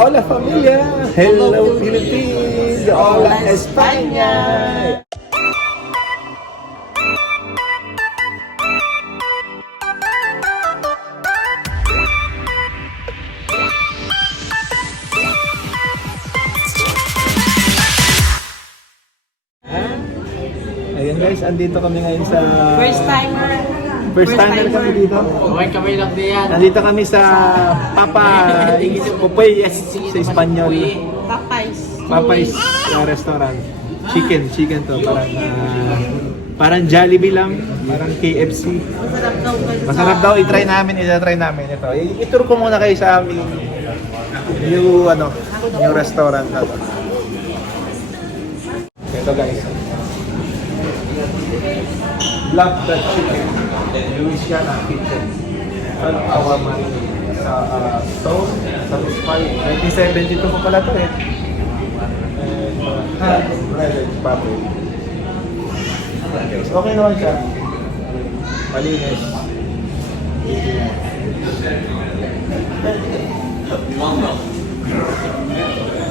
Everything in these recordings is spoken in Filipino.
Hola familia. Hello Philippines. Hola España. Ayan guys, andito kami ngayon sa... First timer. First timer kami dito. Okay, kamay lang din yan. Nandito kami sa Popeyes sa Espanyol. Popeyes restaurant. Chicken to. Parang Jollibee lang. Parang KFC. Masarap daw. I-try namin ito. I-tour ko muna kayo sa aming new restaurant na to. Ito guys. Love the chicken. Louisiana Kitchen. Our man sa stone, sa Spy. 1972 pa pala to eh. Breaded patty. Okay naman siya. Malinis.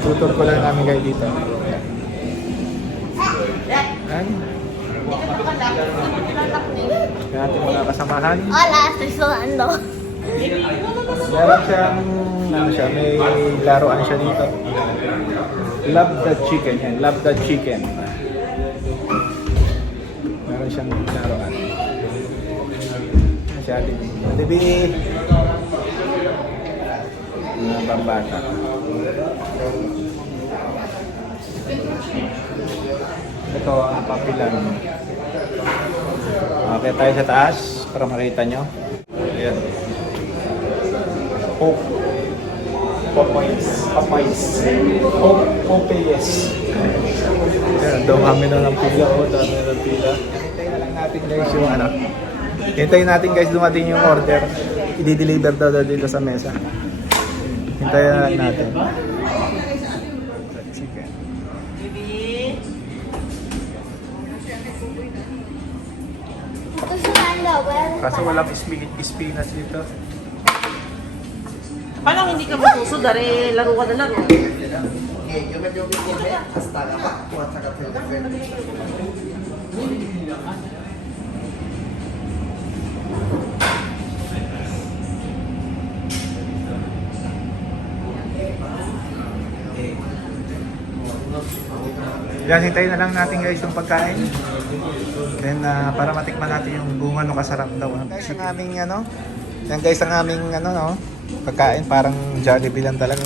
Tutor ko lang namin kayo dito. Yan. Yan ating mga kasamahan. Hola, estoy sudando. Meron siyang, may laruan siya dito. Love the chicken, yan. Love the chicken. Meron siyang laruan. Masyadong. Dibi, mga bambata. Ito ang papilan. Okay, tayo sa taas para makita nyo. Ayan. Popeyes. Ayan, dami na ng pila. Dami na ng pila. Hintayin na lang natin guys yung Hintayin natin guys dumating yung order. I-deliver daw dito sa mesa. Hintayin na lang natin. Chicken. Estoy sudando, voy a Kaso walang spinach dito. Paano hindi ka masusod? Dari, laro ka na laro. Yan, hintayin na lang natin guys yung pagkain. Then para matikman natin yung kung ano kasarap daw. Guys, ang aming yan guys ang aming pagkain parang Jollibee lang talaga.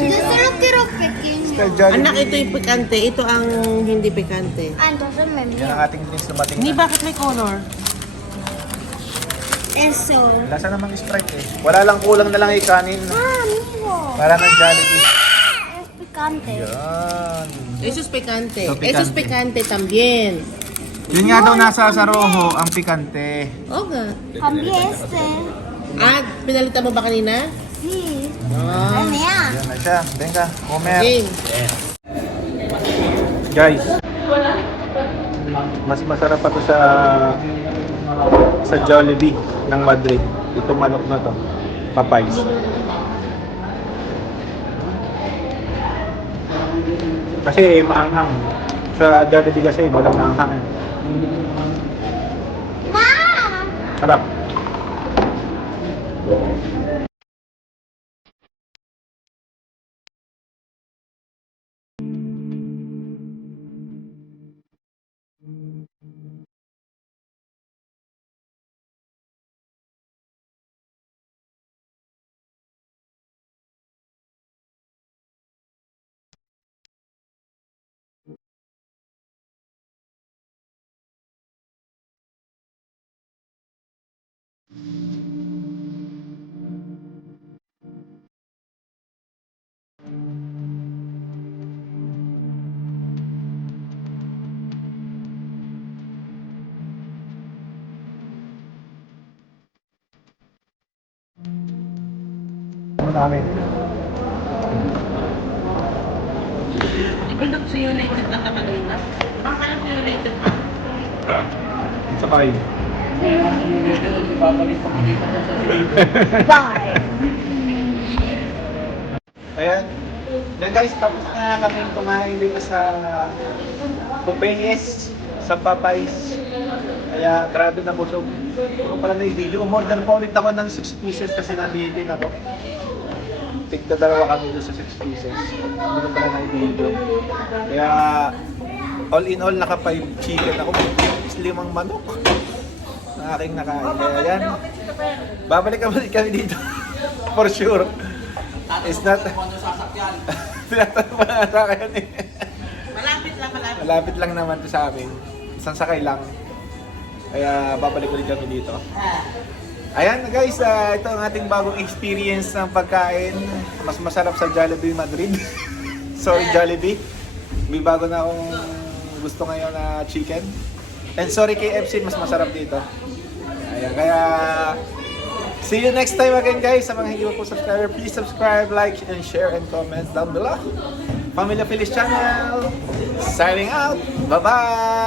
Yo solo quiero pequeño. Style Jollibee. Anak, ito yung pikante. Ito ang hindi pikante. Ah, entonces me Yan miro. ang ating drinks dumating Ni na. bakit may color? Eso. Lasa namang Sprite eh. Wala lang, kulang na lang yung kanin. Ah, amigo. Para ng Jollibee. Es picante. Yan. Eso es picante. So, picante. Eso es picante también. Yun nga daw nasa sa rojo, ang pikante. Oo nga. Cambié este. Ah, pinalitan mo ba kanina? Sí. Ah. Ay, mira. Yan na siya. Venga, comer. Game. Guys, mas masarap pa to sa Jollibee ng Madrid. Itong manok na to, Popeyes. Kasi maanghang. Sa Jollibee kasi walang maanghang. Ma. Sarap. Namin. Ipindot sa United na kanina. Bakit sa United? Sakay. Bye. Ayan. Then guys, tapos na kami kumain dito sa Popeyes, sa Popeyes. Kaya grabe na busog. Kung pala na yung video, umorder po ulit ako ng 6 pieces kasi nabitin ako. Tigda dalawa kami doon sa 6 pieces. Ano pala na yung video. Kaya all in all, naka 5 chicken ako. 5 manok na aking nakain. Kaya yan. Babalik kami dito. For sure. It's not... Tinatanong pa na sa akin eh. Malapit lang, malapit. Malapit lang naman to sa amin. Isang sakay lang. Kaya babalik ulit kami dito. Ayan guys, ito ang ating bagong experience ng pagkain. Mas masarap sa Jollibee Madrid. Sorry Jollibee. May bago na akong gusto ngayon na chicken. And sorry KFC, mas masarap dito. Ayan, kaya see you next time again guys. Sa mga hindi pa po subscriber, please subscribe, like, and share, and comment down below. Pamilya Feliz Channel, signing out. Bye-bye!